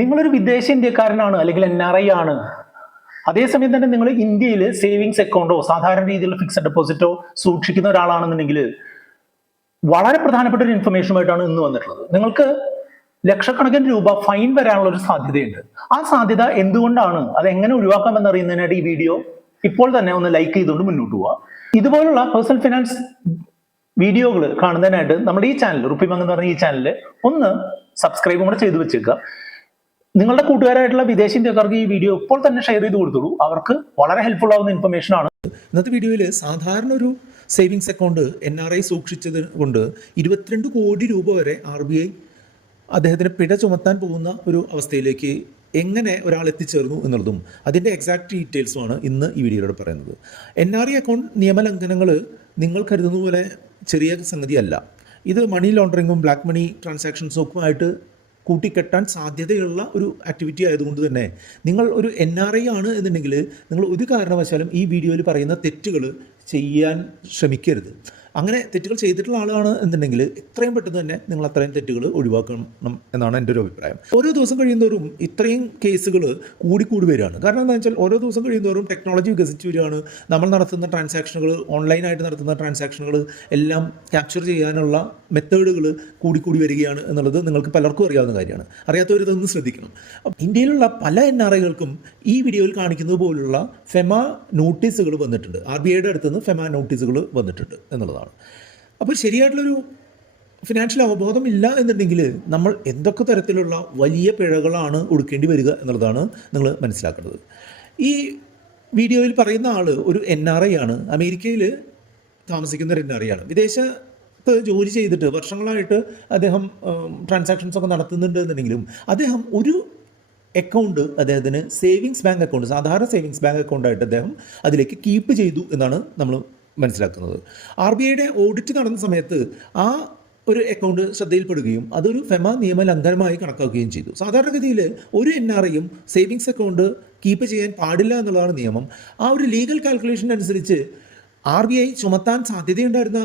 നിങ്ങളൊരു വിദേശ ഇന്ത്യക്കാരനാണ് അല്ലെങ്കിൽ NRI ആണ്. അതേസമയം തന്നെ നിങ്ങൾ ഇന്ത്യയിൽ സേവിങ്സ് അക്കൗണ്ടോ സാധാരണ രീതിയിലുള്ള ഫിക്സഡ് ഡെപ്പോസിറ്റോ സൂക്ഷിക്കുന്ന ഒരാളാണെന്നുണ്ടെങ്കിൽ വളരെ പ്രധാനപ്പെട്ട ഒരു ഇൻഫർമേഷനുമായിട്ടാണ് ഇന്ന് വന്നിട്ടുള്ളത്. നിങ്ങൾക്ക് ലക്ഷക്കണക്കിന് രൂപ ഫൈൻ വരാനുള്ള ഒരു സാധ്യതയുണ്ട്. ആ സാധ്യത എന്തുകൊണ്ടാണ്, അത് എങ്ങനെ ഒഴിവാക്കാമെന്ന് അറിയുന്നതിനായിട്ട് ഈ വീഡിയോ ഇപ്പോൾ തന്നെ ഒന്ന് ലൈക്ക് ചെയ്തുകൊണ്ട് മുന്നോട്ട് പോവുക. ഇതുപോലുള്ള പേഴ്സണൽ ഫിനാൻസ് വീഡിയോകൾ കാണുന്നതിനായിട്ട് നമ്മുടെ ഈ ചാനൽ റുപ്പിമംഗ് എന്ന് പറഞ്ഞ ഈ ചാനൽ ഒന്ന് സബ്സ്ക്രൈബും കൂടെ ചെയ്തു വെച്ചേക്കുക. നിങ്ങളുടെ കൂട്ടുകാരായിട്ടുള്ള വിദേശ ഇന്ത്യക്കാർക്ക് ഈ വീഡിയോ ഇപ്പോൾ തന്നെ ഷെയർ ചെയ്ത് കൊടുത്തോളൂ. അവർക്ക് വളരെ ഹെൽപ്ഫുൾ ആവുന്ന ഇൻഫർമേഷൻ ആണ്. ഇന്നത്തെ വീഡിയോയിൽ സാധാരണ ഒരു സേവിങ്സ് അക്കൗണ്ട് NRI സൂക്ഷിച്ചത് കൊണ്ട് 22 കോടി രൂപ വരെ RBI അദ്ദേഹത്തിന് പിഴ ചുമത്താൻ പോകുന്ന ഒരു അവസ്ഥയിലേക്ക് എങ്ങനെ ഒരാൾ എത്തിച്ചേർന്നു എന്നുള്ളതും അതിൻ്റെ എക്സാക്ട് ഡീറ്റെയിൽസുമാണ് ഇന്ന് ഈ വീഡിയോയിലൂടെ പറയുന്നത്. NRI അക്കൗണ്ട് നിയമലംഘനങ്ങൾ നിങ്ങൾ കരുതുന്ന പോലെ ചെറിയ സംഗതിയല്ല. ഇത് മണി ലോണ്ടറിങ്ങും ബ്ലാക്ക് മണി ട്രാൻസാക്ഷൻസും ഒക്കെ ആയിട്ട് കൂട്ടിക്കെട്ടാൻ സാധ്യതയുള്ള ഒരു ആക്ടിവിറ്റി ആയതുകൊണ്ട് തന്നെ നിങ്ങൾ ഒരു NRI ആണ് എന്നുണ്ടെങ്കിൽ നിങ്ങൾ ഒരു കാരണവശാലും ഈ വീഡിയോയിൽ പറയുന്ന തെറ്റുകൾ ചെയ്യാൻ ശ്രമിക്കരുത്. അങ്ങനെ തെറ്റുകൾ ചെയ്തിട്ടുള്ള ആളാണ് എന്നുണ്ടെങ്കിൽ എത്രയും പെട്ടെന്ന് തന്നെ നിങ്ങൾ അത്രയും തെറ്റുകൾ ഒഴിവാക്കണം എന്നാണ് എൻ്റെ ഒരു അഭിപ്രായം. ഓരോ ദിവസം കഴിയുന്നതോറും ഇത്രയും കേസുകൾ കൂടിക്കൂടി വരികയാണ്. കാരണം എന്താണെന്ന് വെച്ചാൽ ഓരോ ദിവസം കഴിയുന്നതോറും ടെക്നോളജി വികസിച്ച് വരികയാണ്. നമ്മൾ നടത്തുന്ന ട്രാൻസാക്ഷനുകൾ, ഓൺലൈനായിട്ട് നടത്തുന്ന ട്രാൻസാക്ഷനുകൾ എല്ലാം ക്യാപ്ചർ ചെയ്യാനുള്ള മെത്തേഡുകൾ കൂടിക്കൂടി വരികയാണ് എന്നുള്ളത് നിങ്ങൾക്ക് പലർക്കും അറിയാവുന്ന കാര്യമാണ്. അറിയാത്തവരിതൊന്ന് ശ്രദ്ധിക്കണം. ഇന്ത്യയിലുള്ള പല NRIകൾക്കും ഈ വീഡിയോയിൽ കാണിക്കുന്നത് പോലുള്ള ഫെമ നോട്ടീസുകൾ വന്നിട്ടുണ്ട്. RBIയുടെ അടുത്തുനിന്ന് ഫെമ നോട്ടീസുകൾ വന്നിട്ടുണ്ട് എന്നുള്ളതാണ്. അപ്പോൾ ശരിയായിട്ടുള്ളൊരു ഫിനാൻഷ്യൽ അവബോധം ഇല്ല എന്നുണ്ടെങ്കിൽ നമ്മൾ എന്തൊക്കെ തരത്തിലുള്ള വലിയ പിഴകളാണ് ഒടുക്കേണ്ടി വരിക എന്നുള്ളതാണ് നിങ്ങൾ മനസ്സിലാക്കേണ്ടത്. ഈ വീഡിയോയിൽ പറയുന്ന ആൾ ഒരു NRI ആണ്. അമേരിക്കയിൽ താമസിക്കുന്ന ഒരു NRI ആണ്. വിദേശത്ത് ജോലി ചെയ്തിട്ട് വർഷങ്ങളായിട്ട് അദ്ദേഹം ട്രാൻസാക്ഷൻസൊക്കെ നടത്തുന്നുണ്ട് എന്നുണ്ടെങ്കിലും അദ്ദേഹം ഒരു അക്കൗണ്ട് അദ്ദേഹത്തിന് സേവിങ്സ് ബാങ്ക് അക്കൗണ്ട്, സാധാരണ സേവിങ്സ് ബാങ്ക് അക്കൗണ്ടായിട്ട് അദ്ദേഹം അതിലേക്ക് കീപ്പ് ചെയ്തു എന്നാണ് നമ്മൾ മനസ്സിലാക്കുന്നത്. RBIയുടെ ഓഡിറ്റ് നടന്ന സമയത്ത് ആ ഒരു അക്കൗണ്ട് ശ്രദ്ധയിൽപ്പെടുകയും അതൊരു ഫെമ നിയമലംഘനമായി കണക്കാക്കുകയും ചെയ്തു. സാധാരണഗതിയിൽ ഒരു NRIയും സേവിങ്സ് അക്കൗണ്ട് കീപ്പ് ചെയ്യാൻ പാടില്ല എന്നുള്ളതാണ് നിയമം. ആ ഒരു ലീഗൽ കാൽക്കുലേഷൻ അനുസരിച്ച് RBI ചുമത്താൻ സാധ്യതയുണ്ടായിരുന്ന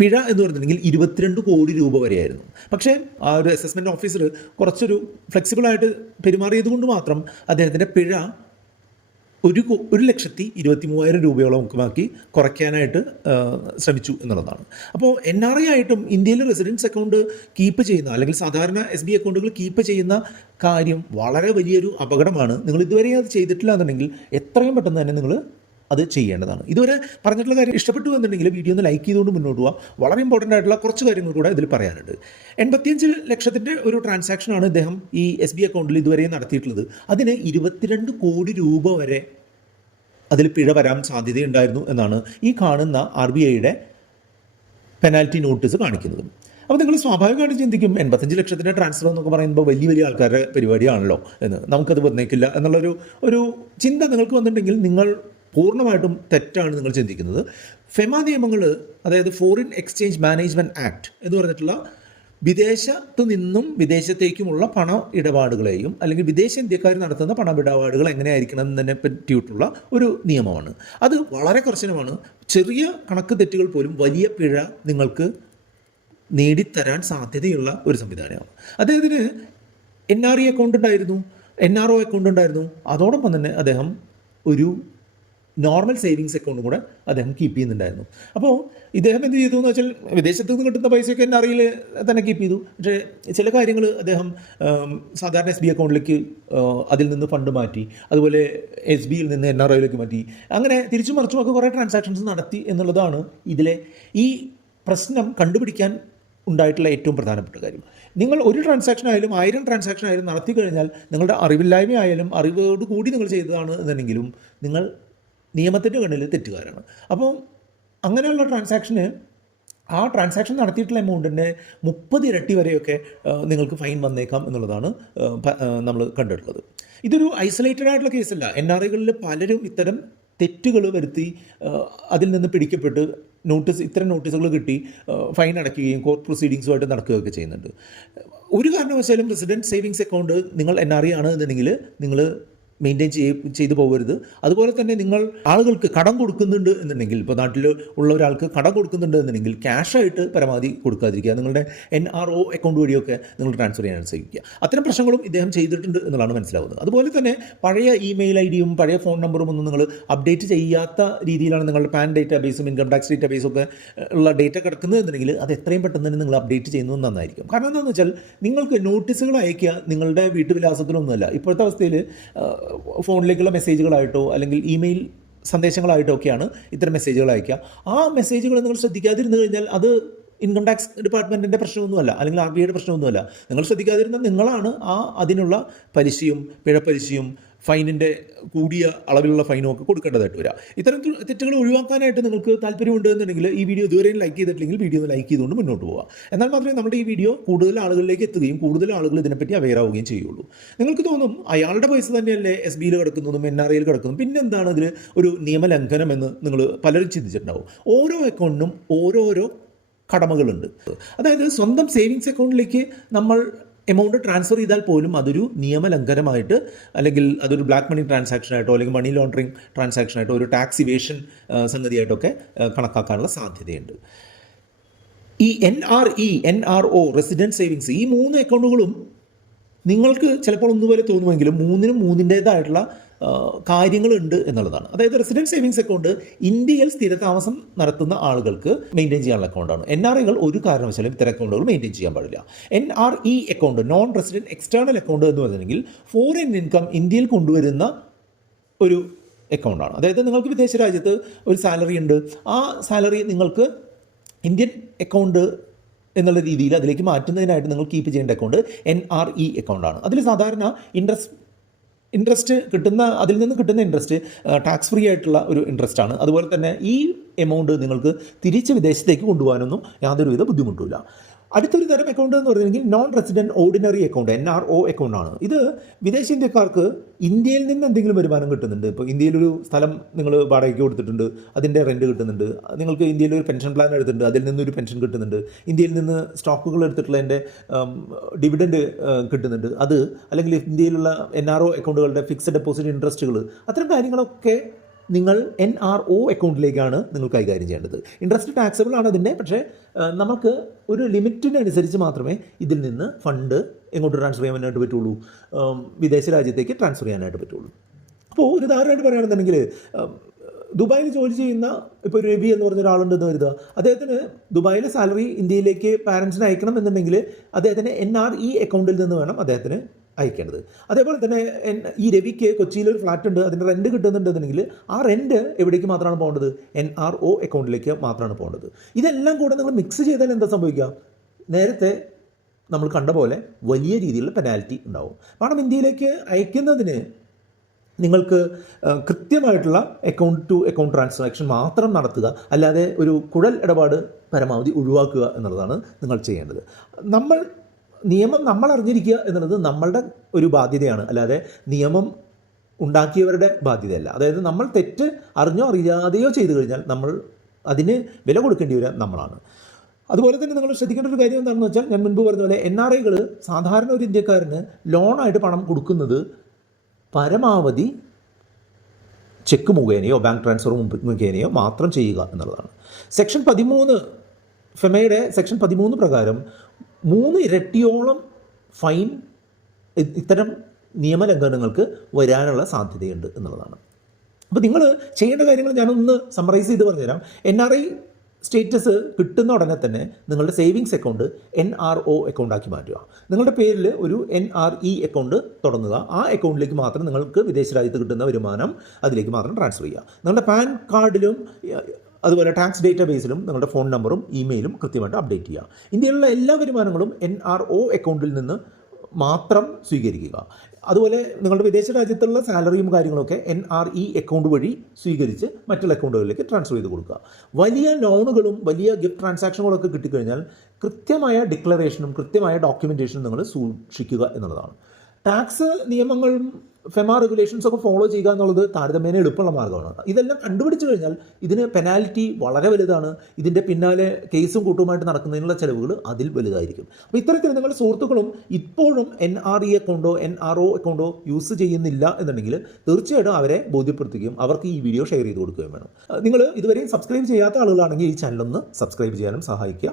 പിഴ എന്ന് പറഞ്ഞിട്ടുണ്ടെങ്കിൽ 22 കോടി രൂപ വരെയായിരുന്നു. പക്ഷേ ആ ഒരു അസസ്മെൻറ്റ് ഓഫീസർ കുറച്ചൊരു ഫ്ലെക്സിബിളായിട്ട് പെരുമാറിയത് കൊണ്ട് മാത്രം അദ്ദേഹത്തിൻ്റെ പിഴ 1,23,000 രൂപയോളം മുഖമാക്കി കുറയ്ക്കാനായിട്ട് ശ്രമിച്ചു എന്നുള്ളതാണ്. അപ്പോൾ NRI ആയിട്ടും ഇന്ത്യയിൽ റെസിഡൻസ് അക്കൗണ്ട് കീപ്പ് ചെയ്യുന്ന അല്ലെങ്കിൽ സാധാരണ SBI അക്കൗണ്ടുകൾ കീപ്പ് ചെയ്യുന്ന കാര്യം വളരെ വലിയൊരു അപകടമാണ്. നിങ്ങൾ ഇതുവരെ അത് ചെയ്തിട്ടില്ല എന്നുണ്ടെങ്കിൽ എത്രയും പെട്ടെന്ന് തന്നെ നിങ്ങൾ അത് ചെയ്യേണ്ടതാണ്. ഇതുവരെ പറഞ്ഞിട്ടുള്ള കാര്യം ഇഷ്ടപ്പെട്ടു എന്നുണ്ടെങ്കിൽ വീഡിയോ ഒന്ന് ലൈക്ക് ചെയ്തുകൊണ്ട് മുന്നോട്ട് പോവുക. വളരെ ഇമ്പോർട്ടൻ്റ് ആയിട്ടുള്ള കുറച്ച് കാര്യങ്ങൾ കൂടെ ഇതിൽ പറയാനുണ്ട്. 85 ലക്ഷത്തിൻ്റെ ഒരു ട്രാൻസാക്ഷനാണ് ഇദ്ദേഹം ഈ SBI അക്കൗണ്ടിൽ ഇതുവരെ നടത്തിയിട്ടുള്ളത്. അതിന് 22 കോടി രൂപ വരെ അതിൽ പിഴ വരാൻ സാധ്യതയുണ്ടായിരുന്നു എന്നാണ് ഈ കാണുന്ന RBIയുടെ പെനാൽറ്റി നോട്ടീസ് കാണിക്കുന്നത്. അപ്പോൾ നിങ്ങൾ സ്വാഭാവികമായിട്ട് ചിന്തിക്കും 85 ലക്ഷത്തിൻ്റെ ട്രാൻസ്ഫർ എന്നൊക്കെ പറയുമ്പോൾ വലിയ വലിയ ആൾക്കാരുടെ പരിപാടിയാണല്ലോ എന്ന്, നമുക്കത് വന്നേക്കില്ല എന്നുള്ളൊരു ചിന്ത നിങ്ങൾക്ക് വന്നിട്ടുണ്ടെങ്കിൽ നിങ്ങൾ പൂർണ്ണമായിട്ടും തെറ്റാണ് നിങ്ങൾ ചിന്തിക്കുന്നത്. ഫെമ നിയമങ്ങൾ, അതായത് ഫോറിൻ എക്സ്ചേഞ്ച് മാനേജ്മെൻറ്റ് ആക്ട് എന്ന് പറഞ്ഞിട്ടുള്ള വിദേശത്തു നിന്നും വിദേശത്തേക്കുമുള്ള പണ ഇടപാടുകളെയും അല്ലെങ്കിൽ വിദേശ ഇന്ത്യക്കാർ നടത്തുന്ന പണമിടപാടുകൾ എങ്ങനെയായിരിക്കണം എന്നതിനെ പറ്റിയിട്ടുള്ള ഒരു നിയമമാണ്. അത് വളരെ കർശനമാണ്. ചെറിയ കണക്ക് തെറ്റുകൾ പോലും വലിയ പിഴ നിങ്ങൾക്ക് നേടിത്തരാൻ സാധ്യതയുള്ള ഒരു സംവിധാനമാണ്. അദ്ദേഹത്തിന് NRI അക്കൗണ്ട് ഉണ്ടായിരുന്നു, NRO അക്കൗണ്ട് ഉണ്ടായിരുന്നു. അതോടൊപ്പം തന്നെ അദ്ദേഹം ഒരു നോർമൽ സേവിങ്സ് അക്കൗണ്ടും കൂടെ അദ്ദേഹം കീപ്പ് ചെയ്യുന്നുണ്ടായിരുന്നു. അപ്പോൾ ഇദ്ദേഹം എന്ത് ചെയ്തു എന്ന് വെച്ചാൽ വിദേശത്ത് നിന്ന് കിട്ടുന്ന പൈസയൊക്കെ NRIയിൽ തന്നെ കീപ്പ് ചെയ്തു. പക്ഷേ ചില കാര്യങ്ങൾ അദ്ദേഹം സാധാരണ SBI അക്കൗണ്ടിലേക്ക് അതിൽ നിന്ന് ഫണ്ട് മാറ്റി, അതുപോലെ SBIയിൽ നിന്ന് NRIയിലേക്ക് മാറ്റി, അങ്ങനെ തിരിച്ചും മറിച്ചുമൊക്കെ കുറേ ട്രാൻസാക്ഷൻസ് നടത്തി എന്നുള്ളതാണ് ഇതിലെ ഈ പ്രശ്നം കണ്ടുപിടിക്കാൻ ഉണ്ടായിട്ടുള്ള ഏറ്റവും പ്രധാനപ്പെട്ട കാര്യം. നിങ്ങൾ ഒരു ട്രാൻസാക്ഷൻ ആയാലും 1000 ട്രാൻസാക്ഷൻ ആയാലും നടത്തി കഴിഞ്ഞാൽ നിങ്ങളുടെ അറിവില്ലായ്മ ആയാലും അറിവോട് കൂടി നിങ്ങൾ ചെയ്തതാണ് എന്നുണ്ടെങ്കിലും നിങ്ങൾ നിയമത്തിൻ്റെ കണ്ണിൽ തെറ്റുകാരാണ്. അപ്പോൾ അങ്ങനെയുള്ള ആ ട്രാൻസാക്ഷൻ നടത്തിയിട്ടുള്ള എമൗണ്ടിൻ്റെ 30 ഇരട്ടി വരെയൊക്കെ നിങ്ങൾക്ക് ഫൈൻ വന്നേക്കാം എന്നുള്ളതാണ് നമ്മൾ കണ്ടിട്ടുള്ളത്. ഇതൊരു ഐസൊലേറ്റഡ് ആയിട്ടുള്ള കേസല്ല. NRIകളിൽ പലരും ഇത്തരം തെറ്റുകൾ വരുത്തി അതിൽ നിന്ന് പിടിക്കപ്പെട്ട് ഇത്തരം നോട്ടീസുകൾ കിട്ടി ഫൈൻ അടയ്ക്കുകയും കോർട്ട് പ്രൊസീഡിങ്സുമായിട്ട് നടക്കുകയൊക്കെ ചെയ്യുന്നുണ്ട്. ഒരു കാരണവശാലും റെസിഡൻറ്റ് സേവിങ്സ് അക്കൗണ്ട് നിങ്ങൾ NRI ആണ് എന്നുണ്ടെങ്കിൽ നിങ്ങൾ മെയിൻറ്റെയിൻ ചെയ്തു പോകരുത്. അതുപോലെ തന്നെ നിങ്ങൾ ആളുകൾക്ക് കടം കൊടുക്കുന്നുണ്ട് എന്നുണ്ടെങ്കിൽ, ഇപ്പോൾ നാട്ടിൽ ഉള്ള ഒരാൾക്ക് കടം കൊടുക്കുന്നുണ്ട് എന്നുണ്ടെങ്കിൽ ക്യാഷായിട്ട് പരമാവധി കൊടുക്കാതിരിക്കുക. നിങ്ങളുടെ NRO അക്കൗണ്ട് വഴിയൊക്കെ നിങ്ങൾ ട്രാൻസ്ഫർ ചെയ്യാൻ ശ്രമിക്കുക. അത്തരം പ്രശ്നങ്ങളും ഇദ്ദേഹം ചെയ്തിട്ടുണ്ട് എന്നുള്ളതാണ് മനസ്സിലാവുന്നത്. അതുപോലെ തന്നെ പഴയ ഇമെയിൽ ഐഡിയും പഴയ ഫോൺ നമ്പറും ഒന്നും നിങ്ങൾ അപ്ഡേറ്റ് ചെയ്യാത്ത രീതിയിലാണ് നിങ്ങളുടെ പാൻ ഡേറ്റാബേസും ഇൻകം ടാക്സ് ഡേറ്റാബേസും ഒക്കെ ഉള്ള ഡേറ്റ കിടക്കുന്നത് എന്നുണ്ടെങ്കിൽ അത് എത്രയും പെട്ടെന്ന് തന്നെ നിങ്ങൾ അപ്ഡേറ്റ് ചെയ്യുന്നത് നന്നായിരിക്കും. കാരണം എന്താണെന്ന് വെച്ചാൽ നിങ്ങൾക്ക് നോട്ടീസുകൾ അയക്കുക നിങ്ങളുടെ വീട്ടുവിലാസത്തിലൊന്നുമല്ല. ഇപ്പോഴത്തെ അവസ്ഥയിൽ ഫോണിലേക്കുള്ള മെസ്സേജുകളായിട്ടോ അല്ലെങ്കിൽ ഇമെയിൽ സന്ദേശങ്ങളായിട്ടോ ഒക്കെയാണ് ഇത്തരം മെസ്സേജുകൾ അയക്കുക. ആ മെസ്സേജുകൾ നിങ്ങൾ ശ്രദ്ധിക്കാതിരുന്നു കഴിഞ്ഞാൽ അത് ഇൻകം ടാക്സ് ഡിപ്പാർട്ട്മെൻറ്റിൻ്റെ പ്രശ്നമൊന്നുമല്ല, അല്ലെങ്കിൽ RBIയുടെ പ്രശ്നമൊന്നുമല്ല. നിങ്ങൾ ശ്രദ്ധിക്കാതിരുന്ന നിങ്ങളാണ് അതിനുള്ള പലിശയും പിഴപ്പലിശയും ഫൈനിൻ്റെ കൂടിയ അളവിലുള്ള ഫൈനും ഒക്കെ കൊടുക്കേണ്ടതായിട്ട് വരിക. ഇത്തരം തെറ്റുകൾ ഒഴിവാക്കാനായിട്ട് നിങ്ങൾക്ക് താല്പര്യമുണ്ട് എന്നുണ്ടെങ്കിൽ ഈ വീഡിയോ ഇതുവരെയും ലൈക്ക് ചെയ്തിട്ടില്ലെങ്കിൽ വീഡിയോ ലൈക്ക് ചെയ്തുകൊണ്ട് മുന്നോട്ട് പോവുക. എന്നാൽ മാത്രമേ നമ്മുടെ ഈ വീഡിയോ കൂടുതൽ ആളുകളിലേക്ക് എത്തുകയും കൂടുതൽ ആളുകൾ ഇതിനെപ്പറ്റി അവെയർ ആവുകയും ചെയ്യുള്ളൂ. നിങ്ങൾക്ക് തോന്നും അയാളുടെ പൈസ തന്നെയല്ലേ SBയിൽ കിടക്കുന്നതും NRIയിൽ കിടക്കുന്നതും, പിന്നെന്താണ് ഇതിൽ ഒരു നിയമലംഘനം എന്ന് നിങ്ങൾ പലരും ചിന്തിച്ചിട്ടുണ്ടാവും. ഓരോ അക്കൗണ്ടിനും ഓരോരോ കടമകളുണ്ട്. അതായത് സ്വന്തം സേവിങ്സ് അക്കൗണ്ടിലേക്ക് നമ്മൾ എമൗണ്ട് ട്രാൻസ്ഫർ ചെയ്താൽ പോലും അതൊരു നിയമലംഘനമായിട്ട്, അല്ലെങ്കിൽ അതൊരു ബ്ലാക്ക് മണി ട്രാൻസാക്ഷനായിട്ടോ അല്ലെങ്കിൽ മണി ലോണ്ടറിങ് ട്രാൻസാക്ഷനായിട്ടോ ഒരു ടാക്സ് ഇവേഷൻ സംഗതിയായിട്ടൊക്കെ കണക്കാക്കാനുള്ള സാധ്യതയുണ്ട്. ഈ NRO റെസിഡൻറ്റ് സേവിങ്സ്, ഈ 3 അക്കൗണ്ടുകളും നിങ്ങൾക്ക് ചിലപ്പോൾ ഒന്നുപോലെ തോന്നുമെങ്കിലും മൂന്നിനും മൂന്നിൻ്റേതായിട്ടുള്ള കാര്യങ്ങളുണ്ട് എന്നുള്ളതാണ്. അതായത് റെസിഡൻറ്റ് സേവിങ്സ് അക്കൗണ്ട് ഇന്ത്യയിൽ സ്ഥിരതാമസം നടത്തുന്ന ആളുകൾക്ക് മെയിൻറ്റെയിൻ ചെയ്യാനുള്ള അക്കൗണ്ടാണ്. NRIകൾ ഒരു കാരണവശാലും ഇത്തരം അക്കൗണ്ടുകൾ മെയിൻറ്റെയിൻ ചെയ്യാൻ പാടില്ല. NRE account, non resident external account എന്ന് പറഞ്ഞിട്ടുണ്ടെങ്കിൽ ഫോറിൻ ഇൻകം ഇന്ത്യയിൽ കൊണ്ടുവരുന്ന ഒരു അക്കൗണ്ടാണ്. അതായത് നിങ്ങൾക്ക് വിദേശ രാജ്യത്ത് ഒരു സാലറി ഉണ്ട്, ആ സാലറി നിങ്ങൾക്ക് ഇന്ത്യൻ അക്കൗണ്ട് എന്നുള്ള രീതിയിൽ അതിലേക്ക് മാറ്റുന്നതിനായിട്ട് നിങ്ങൾ കീപ്പ് ചെയ്യേണ്ട അക്കൗണ്ട് NRE അക്കൗണ്ടാണ്. അതിൽ സാധാരണ ഇൻട്രസ്റ്റ് കിട്ടുന്ന, അതിൽ നിന്ന് കിട്ടുന്ന ഇൻട്രസ്റ്റ് ടാക്സ് ഫ്രീ ആയിട്ടുള്ള ഒരു ഇൻട്രസ്റ്റ് ആണ്. അതുപോലെ തന്നെ ഈ എമൗണ്ട് നിങ്ങൾക്ക് തിരിച്ച് വിദേശത്തേക്ക് കൊണ്ടുപോകാനൊന്നും യാതൊരുവിധ ബുദ്ധിമുട്ടില്ല. അടുത്തൊരു തരം അക്കൗണ്ട് എന്ന് പറയുന്നത് non resident ordinary account, NRO അക്കൗണ്ടാണ്. ഇത് വിദേശ ഇന്ത്യക്കാർക്ക് ഇന്ത്യയിൽ നിന്ന് എന്തെങ്കിലും വരുമാനം കിട്ടുന്നുണ്ട്. ഇപ്പോൾ ഇന്ത്യയിലൊരു സ്ഥലം നിങ്ങൾ വാടകയ്ക്ക് കൊടുത്തിട്ടുണ്ട്, അതിൻ്റെ റെൻറ്റ് കിട്ടുന്നുണ്ട്. നിങ്ങൾക്ക് ഇന്ത്യയിലൊരു പെൻഷൻ പ്ലാൻ എടുത്തിട്ടുണ്ട്, അതിൽ നിന്നൊരു പെൻഷൻ കിട്ടുന്നുണ്ട്. ഇന്ത്യയിൽ നിന്ന് സ്റ്റോക്കുകൾ എടുത്തിട്ടുള്ളതിൻ്റെ ഡിവിഡൻഡ് കിട്ടുന്നുണ്ട്. അത് അല്ലെങ്കിൽ ഇന്ത്യയിലുള്ള NRO അക്കൗണ്ടുകളുടെ ഫിക്സഡ് ഡെപ്പോസിറ്റ് ഇൻട്രസ്റ്റുകൾ, അത്തരം കാര്യങ്ങളൊക്കെ നിങ്ങൾ NRO അക്കൗണ്ടിലേക്കാണ് നിങ്ങൾ കൈകാര്യം ചെയ്യേണ്ടത്. ഇൻട്രസ്റ്റ് ടാക്സബിൾ ആണ് അതിൻ്റെ, പക്ഷേ നമുക്ക് ഒരു ലിമിറ്റിനനുസരിച്ച് മാത്രമേ ഇതിൽ നിന്ന് ഫണ്ട് എങ്ങോട്ട് ട്രാൻസ്ഫർ ചെയ്യാനായിട്ട് പറ്റുള്ളൂ, വിദേശ രാജ്യത്തേക്ക് ട്രാൻസ്ഫർ ചെയ്യാനായിട്ട് പറ്റുള്ളൂ. അപ്പോൾ ഒരു ഉദാഹരണമായിട്ട് പറയുകയാണെന്നുണ്ടെങ്കിൽ ദുബായിൽ ജോലി ചെയ്യുന്ന ഇപ്പോൾ രവി എന്ന് പറഞ്ഞ ഒരാളുണ്ടെന്ന് കരുതുക. അദ്ദേഹത്തിന് ദുബായിലെ സാലറി ഇന്ത്യയിലേക്ക് പാരൻസിന് അയക്കണം എന്നുണ്ടെങ്കിൽ അദ്ദേഹത്തിന് NRE അക്കൗണ്ടിൽ നിന്ന് വേണം അദ്ദേഹത്തിന് അയക്കേണ്ടത്. അതേപോലെ തന്നെ ഈ രവിക്ക് കൊച്ചിയിലൊരു ഫ്ലാറ്റ് ഉണ്ട്, അതിൻ്റെ റെൻറ്റ് കിട്ടുന്നുണ്ടെന്നുണ്ടെങ്കിൽ ആ റെൻറ്റ് എവിടേക്ക് മാത്രമാണ് പോകേണ്ടത്? NRO അക്കൗണ്ടിലേക്ക് മാത്രമാണ് പോകേണ്ടത്. ഇതെല്ലാം കൂടെ നിങ്ങൾ മിക്സ് ചെയ്താൽ എന്താ സംഭവിക്കുക? നേരത്തെ നമ്മൾ കണ്ട പോലെ വലിയ രീതിയിലുള്ള പെനാൽറ്റി ഉണ്ടാവും. കാരണം ഇന്ത്യയിലേക്ക് അയക്കുന്നതിന് നിങ്ങൾക്ക് കൃത്യമായിട്ടുള്ള അക്കൗണ്ട് ടു അക്കൗണ്ട് ട്രാൻസാക്ഷൻ മാത്രം നടത്തുക, അല്ലാതെ ഒരു കുഴൽ ഇടപാട് പരമാവധി ഒഴിവാക്കുക എന്നുള്ളതാണ് നിങ്ങൾ ചെയ്യേണ്ടത്. നിയമം നമ്മൾ അറിഞ്ഞിരിക്കുക എന്നുള്ളത് നമ്മളുടെ ഒരു ബാധ്യതയാണ്, അല്ലാതെ നിയമം ഉണ്ടാക്കിയവരുടെ ബാധ്യതയല്ല. അതായത് നമ്മൾ തെറ്റ് അറിഞ്ഞോ അറിയാതെയോ ചെയ്തു കഴിഞ്ഞാൽ നമ്മൾ അതിന് വില കൊടുക്കേണ്ടി വരിക നമ്മളാണ്. അതുപോലെ തന്നെ നിങ്ങൾ ശ്രദ്ധിക്കേണ്ട ഒരു കാര്യം എന്താണെന്ന് വെച്ചാൽ, ഞാൻ മുൻപ് പറഞ്ഞ പോലെ NRIകൾ സാധാരണ ഒരു ഇന്ത്യക്കാരന് ലോണായിട്ട് പണം കൊടുക്കുന്നത് പരമാവധി ചെക്ക് മുഖേനയോ ബാങ്ക് ട്രാൻസ്ഫർ മുഖേനയോ മാത്രം ചെയ്യുക എന്നുള്ളതാണ്. സെക്ഷൻ 13 ഫെമയുടെ സെക്ഷൻ 13 പ്രകാരം 3 ഇരട്ടിയോളം ഫൈൻ ഇത്തരം നിയമലംഘനങ്ങൾക്ക് വരാനുള്ള സാധ്യതയുണ്ട് എന്നുള്ളതാണ്. അപ്പോൾ നിങ്ങൾ ചെയ്യേണ്ട കാര്യങ്ങൾ ഞാനൊന്ന് സമ്മറൈസ് ചെയ്ത് പറഞ്ഞുതരാം. NRI സ്റ്റേറ്റസ് കിട്ടുന്ന ഉടനെ തന്നെ നിങ്ങളുടെ സേവിങ്സ് അക്കൗണ്ട് NRO അക്കൗണ്ടാക്കി മാറ്റുക. നിങ്ങളുടെ പേരിൽ ഒരു NRE അക്കൗണ്ട് തുടങ്ങുക. ആ അക്കൗണ്ടിലേക്ക് മാത്രം നിങ്ങൾക്ക് വിദേശ രാജ്യത്ത് കിട്ടുന്ന വരുമാനം അതിലേക്ക് മാത്രം ട്രാൻസ്ഫർ ചെയ്യുക. നിങ്ങളുടെ പാൻ കാർഡിലും അതുപോലെ ടാക്സ് ഡേറ്റാബേസിലും നിങ്ങളുടെ ഫോൺ നമ്പറും ഇമെയിലും കൃത്യമായിട്ട് അപ്ഡേറ്റ് ചെയ്യുക. ഇന്ത്യയിലുള്ള എല്ലാ വരുമാനങ്ങളും NRO അക്കൗണ്ടിൽ നിന്ന് മാത്രം സ്വീകരിക്കുക. അതുപോലെ നിങ്ങളുടെ വിദേശ രാജ്യത്തുള്ള സാലറിയും കാര്യങ്ങളൊക്കെ NRE അക്കൗണ്ട് വഴി സ്വീകരിച്ച് മറ്റുള്ള അക്കൗണ്ടുകളിലേക്ക് ട്രാൻസ്ഫർ ചെയ്ത് കൊടുക്കുക. വലിയ ലോണുകളും വലിയ ഗിഫ്റ്റ് ട്രാൻസാക്ഷനുകളൊക്കെ കിട്ടിക്കഴിഞ്ഞാൽ കൃത്യമായ ഡിക്ലറേഷനും കൃത്യമായ ഡോക്യുമെൻറ്റേഷനും നിങ്ങൾ സൂക്ഷിക്കുക എന്നുള്ളതാണ്. ടാക്സ് നിയമങ്ങളും ഫെമ റെഗുലേഷൻസ് ഒക്കെ ഫോളോ ചെയ്യുക എന്നുള്ളത് താരതമ്യേന എളുപ്പമുള്ള മാർഗ്ഗമാണ്. ഇതെല്ലാം കണ്ടുപിടിച്ചു കഴിഞ്ഞാൽ ഇതിന് പെനാൽറ്റി വളരെ വലുതാണ്. ഇതിൻ്റെ പിന്നാലെ കേസും കൂട്ടുമായിട്ട് നടക്കുന്നതിനുള്ള ചിലവുകൾ അതിൽ വലുതായിരിക്കും. അപ്പോൾ ഇത്തരത്തിൽ നിങ്ങളുടെ സുഹൃത്തുക്കളും ഇപ്പോഴും NRE അക്കൗണ്ടോ NRO അക്കൗണ്ടോ യൂസ് ചെയ്യുന്നില്ല എന്നുണ്ടെങ്കിൽ തീർച്ചയായിട്ടും അവരെ ബോധ്യപ്പെടുത്തുകയും അവർക്ക് ഈ വീഡിയോ ഷെയർ ചെയ്ത് കൊടുക്കുകയും വേണം. നിങ്ങൾ ഇതുവരെയും സബ്സ്ക്രൈബ് ചെയ്യാത്ത ആളുകളാണെങ്കിൽ ഈ ചാനലൊന്ന് സബ്സ്ക്രൈബ് ചെയ്യാനും സഹായിക്കുക.